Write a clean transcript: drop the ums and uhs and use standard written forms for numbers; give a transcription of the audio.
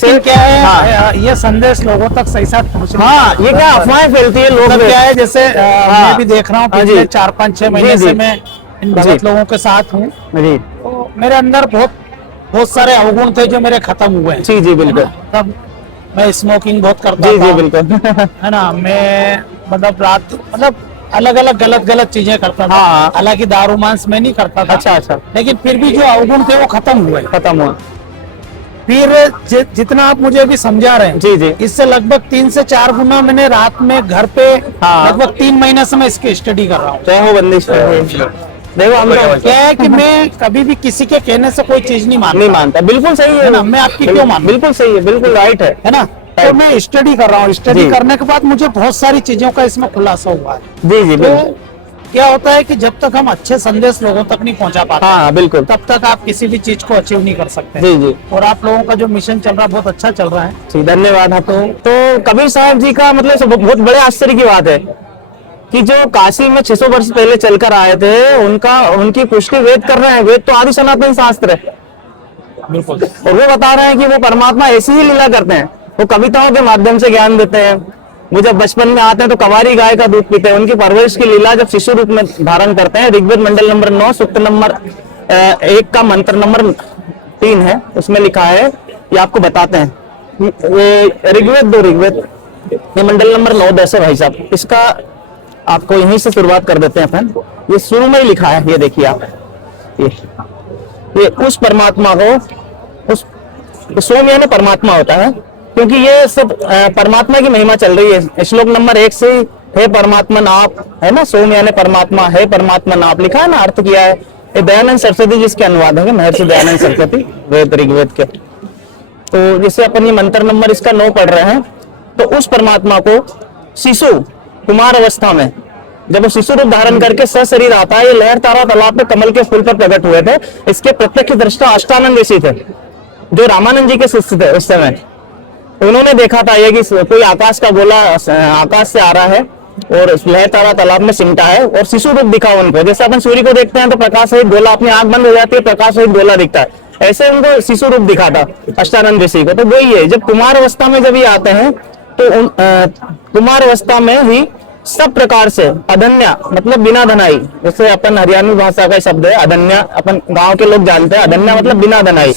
क्या है, हाँ। ये संदेश लोगों तक सही साथ पहुंचना। हाँ, ये क्या अफवाहें फैलती है लोग। क्या है, जैसे मैं भी देख रहा हूँ हाँ पिछले जी। 4-5-6 महीने जी, से जी। मैं इन भगत लोगों के साथ हूँ। जी तो मेरे अंदर बहुत बहुत सारे अवगुण थे जो मेरे खत्म हुए हैं। जी जी बिल्कुल। तब मैं स्मोकिंग बहुत करता जी जी था, बिल्कुल। है ना। मैं मतलब रात मतलब अलग अलग गलत गलत चीजें करता था। हाँ। हालांकि दारू मांस मैं नहीं करता था। अच्छा अच्छा। लेकिन फिर भी जो अवगुण थे वो खत्म हुए। खत्म हुआ। फिर जितना आप मुझे अभी समझा रहे हैं, जी जी। इससे लगभग 3 से 4 गुना मैंने रात में घर पे हाँ। लगभग 3 महीने से मैं इसकी स्टडी कर रहा हूँ। जय हो बंदिश। देखो हम तो क्या है कि मैं कभी भी किसी के कहने से कोई चीज नहीं नहीं मानता, मानता, बिल्कुल सही है है ना। मैं आपकी क्यों मानूं? बिल्कुल सही है, बिल्कुल राइट है ना। तो मैं स्टडी कर रहा हूँ, स्टडी जी। करने के बाद मुझे बहुत सारी चीजों का इसमें खुलासा हुआ है। जी जी तो बिल्कुल। क्या होता है कि जब तक हम अच्छे संदेश लोगों तक नहीं पहुंचा पाते, हाँ बिल्कुल। तब तक आप किसी भी चीज को अचीव नहीं कर सकते। जी जी और आप लोगों का जो मिशन चल रहा है बहुत अच्छा चल रहा है। जी, धन्यवाद आपको। तो कबीर साहब जी का मतलब बहुत बड़े आश्चर्य की बात है कि जो काशी में 600 वर्ष पहले चलकर आए थे, उनकी पुष्टि वेद कर रहे हैं। वेद तो आदि सनातन शास्त्र है। बिल्कुल। और वो बता रहे हैं कि वो परमात्मा ऐसी ही लीला करते हैं। वो कविताओं के माध्यम से ज्ञान देते हैं। वो जब बचपन में आते हैं तो कवारी गाय का दूध पीते हैं। उनकी परवरिश की लीला जब शिशु रूप में धारण करते हैं। ऋग्वेद मंडल नंबर 9 सूक्त नंबर 1 का मंत्र नंबर 3 है, उसमें लिखा है, ये आपको बताते हैं। ये ऋग्वेद ये मंडल नंबर 9 10 है भाई साहब। इसका आपको यहीं से शुरुआत कर देते हैं अपन। ये शुरू में ही लिखा है, ये देखिए आप। ये उस परमात्मा को, उस सोम यानी परमात्मा होता है, क्योंकि ये सब परमात्मा की महिमा चल रही है। श्लोक नंबर 1 से ही हे परमात्मा आप, है ना। सोम यानी परमात्मा, है परमात्मा आप लिखा है ना, अर्थ किया है। ये दयानंद सरस्वती जिसके अनुवाद है, महर्षि दयानंद सरस्वती वेद ऋग्वेद के। तो जैसे अपन ये मंत्र नंबर इसका 9 पढ़ रहे हैं, तो उस परमात्मा को शिशु कुमार अवस्था में जब वो शिशु रूप धारण करके सशरीर आता है, ये लहर तारा तालाब में कमल के फूल पर प्रकट हुए थे। इसके प्रत्यक्ष दृष्टा अष्टानंद ऋषि थे, जो रामानंद जी के शिष्य थे उस समय। उन्होंने देखा था ये कि कोई आकाश का गोला आकाश से आ रहा है और लहर तारा तालाब में सिमटा है, और शिशु रूप दिखा उनको। जैसे अपन सूर्य को देखते हैं तो प्रकाश सहित गोला, अपनी आंख बंद हो जाती है, प्रकाश सहित गोला दिखता है, ऐसे उनको शिशु रूप दिखा था अष्टानंद ऋषि को। तो वही है, जब कुमार अवस्था में जब ये आते हैं तो कुमार अवस्था में ही सब प्रकार से अदन्या मतलब बिना धनाई, जैसे अपन हरियाणवी भाषा का शब्द है अदन्या, अपन गांव के लोग जानते हैं। अदन्या मतलब बिना धनाई।